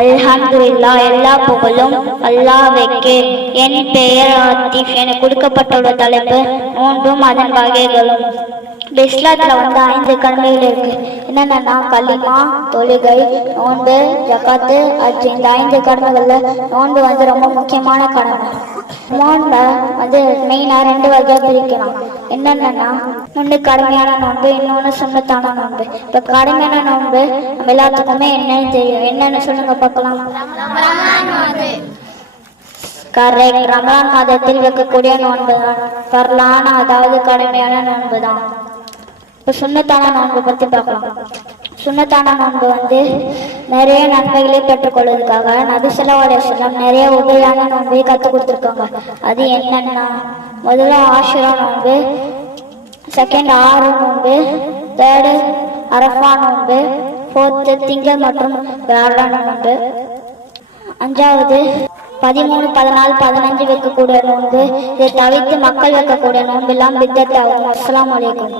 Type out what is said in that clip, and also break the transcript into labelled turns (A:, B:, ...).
A: அல்ஹம்துலில்லாஹ் எல்லா புகழும் அல்லாவைக்கு என் பெயர் ஆத்திஃப் எனக்கு கொடுக்கப்பட்டுள்ள தலைப்பு மூன்றும் அதன் வகைகளும். இஸ்லாத்துல வந்து ஐந்து கடமைகள் இருக்கு. என்னென்னா கல்லிமா தொழுகை நோன்பு ஜக்காத்து அச்சு இந்த ஐந்து கடமைகள்ல நோன்பு வந்து ரொம்ப முக்கியமான கடமை நோன்பை வந்து மெயினா ரெண்டு வகையா பிரிக்கலாம். என்னென்னா ஒன்று கடமையான நோன்பு இன்னொன்று சுண்ணத்தான நோன்பு. இப்போ கடமையான நோன்பு நம்ம எல்லாத்துக்குமே என்னன்னு தெரியும்? என்னன்னு சொல்லுங்க பார்க்கலாம். கரெக்ட் ரமலான் மாதத்தில் வைக்கக்கூடிய நோன்பு தான் பரலான அதாவது கடமையான நோன்பு தான் இப்போ சுண்ணத்தான நோன்பு பற்றி பார்க்கலாம். சுண்ணத்தான நோன்பு வந்து நிறைய நன்மைகளை பெற்றுக்கொள்வதற்காக நபிசல்லாவுடைய செல்லம் நிறைய உபரியான நோன்பை கற்றுக் கொடுத்துருக்காங்க. அது என்னன்னா முதல்ல ஆஷுரா நோன்பு செகண்ட் ஆறு நோன்பு தேர்டு அரஃபா நோன்பு ஃபோர்த்து திங்கள் மற்றும் வியாழன் நோன்பு. அஞ்சாவது பதிமூணு பதினாலு பதினஞ்சு வைக்கக்கூடிய நோன்பு இதை தவிர்த்து மக்கள் வைக்கக்கூடிய நோன்பு எல்லாம் பித்தத்தாகும் அஸ்லாம் வலைக்கும்